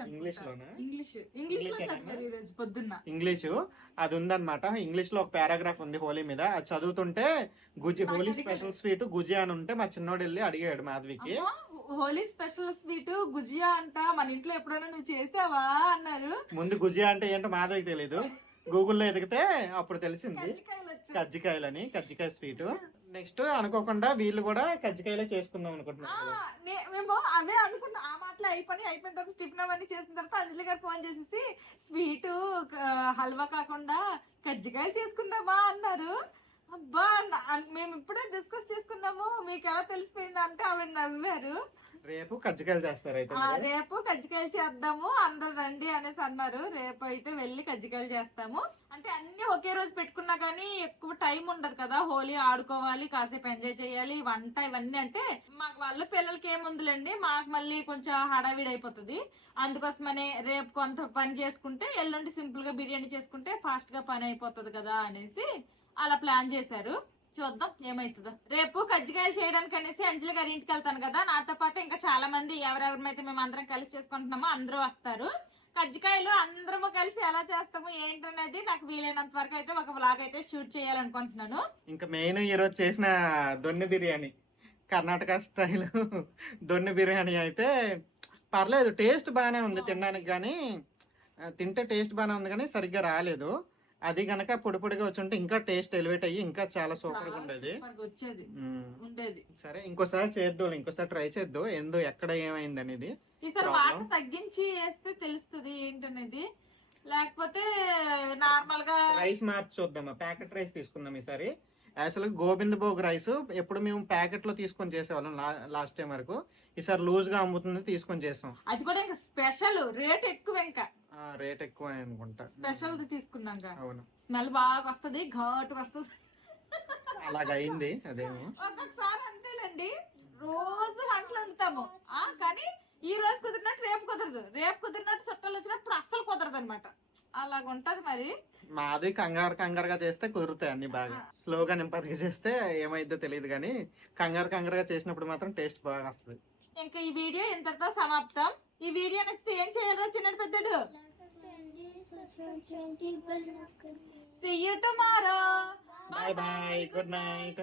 అది ఉందన్నమాట. ఇంగ్లీష్ లో ఒక పారాగ్రాఫ్ ఉంది హోలీ మీద. అది చదువుతుంటే హోలీ స్పెషల్ స్వీట్ గుజియా అని ఉంటే మా చిన్నోడు వెళ్ళి అడిగాడు మాధవికి, హోలీ స్పెషల్ స్వీట్ గుజియా అంట, మన ఇంట్లో ఎప్పుడైనా నువ్వు చేసావా అన్నారు. ముందు గుజియా అంటే ఏంటో మాధవికి తెలీదు, గూగుల్లో ఎదిగితే అప్పుడు తెలిసింది కజ్జికాయలని, కజ్జికాయ స్వీట్. నెక్స్ట్ అనుకోకుండా వీళ్ళు కూడా కజ్జికాయలే చేసుకుందాం అనుకుంటున్నాం. మేము అవే అనుకున్నాం. ఆ మాటలు అయిపోయిన తర్వాత టిఫిన్ అవన్నీ చేసిన తర్వాత అంజలి గారు ఫోన్ చేసేసి స్వీట్ హల్వా కాకుండా కజ్జికాయలు చేసుకుందామా అన్నారు. అబ్బా, మేము ఇప్పుడే డిస్కస్ చేసుకున్నాము, మీకు ఎలా తెలిసిపోయింది అంటే ఆవిడ నవ్వారు. రేపు కజ్జికాయలు చేస్తారు అయితే, రేపు కజ్జికాయలు చేద్దాము అందరు రండి అనేసి అన్నారు. రేపు అయితే వెళ్ళి కజ్జికాయలు చేస్తాము. అంటే అన్ని ఒకే రోజు పెట్టుకున్నా కానీ ఎక్కువ టైం ఉండదు కదా. హోలీ ఆడుకోవాలి, కాసేపు ఎంజాయ్ చేయాలి, వంట ఇవన్నీ అంటే మాకు వాళ్ళ పిల్లలకి ఏముందులేండి, మాకు మళ్ళీ కొంచెం హడావిడి అయిపోతుంది. అందుకోసమనే రేపు కొంత పని చేసుకుంటే ఎల్లుండి సింపుల్ గా బిర్యానీ చేసుకుంటే ఫాస్ట్ గా పని అయిపోతుంది కదా అనేసి అలా ప్లాన్ చేశారు. చూద్దాం ఏమైతుందో. రేపు కజ్జికాయలు చేయడానికి అనేసి అంజలి గారి ఇంటికి వెళ్తాను కదా, నాతో పాటు ఇంకా చాలా మంది ఎవరెవరిమైతే మేము అందరం కలిసి చేసుకుంటున్నామో అందరూ వస్తారు. కజ్జికాయలు అందరము కలిసి ఎలా చేస్తాము ఏంటనేది నాకు వీలైనంత వరకు అయితే ఒక వ్లాగ్ అయితే షూట్ చేయాలనుకుంటున్నాను. ఇంకా మెయిన్ ఈ రోజు చేసిన దొన్నె బిర్యానీ, కర్ణాటక స్టైల్ దొన్నె బిర్యానీ అయితే పర్లేదు, టేస్ట్ బాగానే ఉంది తినడానికి. కానీ తింటే టేస్ట్ బాగానే ఉంది కానీ సరిగ్గా రాలేదు. అది గనక పొడి పొడిగా వచ్చి ఇంకా టేస్ట్ ఎలివేట్ అయ్యి ఇంకా చాలా సూపర్ గా ఉండేది. సరే ఇంకోసారి చేద్దాం, ఇంకోసారి ట్రై చేద్దాం ఏందో ఎక్కడ ఏమైంది అనేది. ఈసారి వాటర్ తగ్గించి వేస్తే తెలుస్తుంది ఏంటనేది, లేకపోతే నార్మల్ గా రైస్ మార్చి చూద్దాం. ప్యాకెట్ రైస్ తీసుకుందాం ఈసారి. యాక్చువల్గా గోవింద్ భోగ్ రైస్ ఎప్పుడు మేము ప్యాకెట్ లో తీసుకొని చేసేవాళ్ళం లాస్ట్ టైం వరకు. ఈసారి లూజ్ గా అమ్ముతుంది తీసుకొని చేస్తాం. అది కూడా ఇంకా స్పెషల్ రేట్ ఎక్కువ, ఇంకా రేట్ ఎక్కువ అనుకుంటా. స్పెషల్ తీసుకున్నాం. అవును, స్మెల్ బాగా వస్తుంది, ఘాటు వస్తుంది. అలాగ అయింది అదేమో. ఒక్కొక్కసారి అంతేలేండి, రోజు వంటలు వండుతాము కానీ ఈ రోజు కుదిరినట్టు రేపు కుదరదు, రేపు కుదిరినట్టు చుట్టాలు వచ్చినప్పుడు అస్సలు కుదరదు అనమాట. అలాగుంటది మరి. మాది కంగారుగా చేస్తే కుదురుతాయి అన్ని బాగా. స్లోగా నింపదిగా చేస్తే ఏమైద్దో తెలియదు కానీ కంగారుగా చేసినప్పుడు మాత్రం టేస్ట్ బాగా వస్తుంది. ఇంకా ఈ వీడియో ఇంతటితో సమాప్తం. ఈ వీడియో నచ్చితే ఏం చేయాలో చిన్నడు పెద్దడు. See you tomorrow. Bye bye. Good night.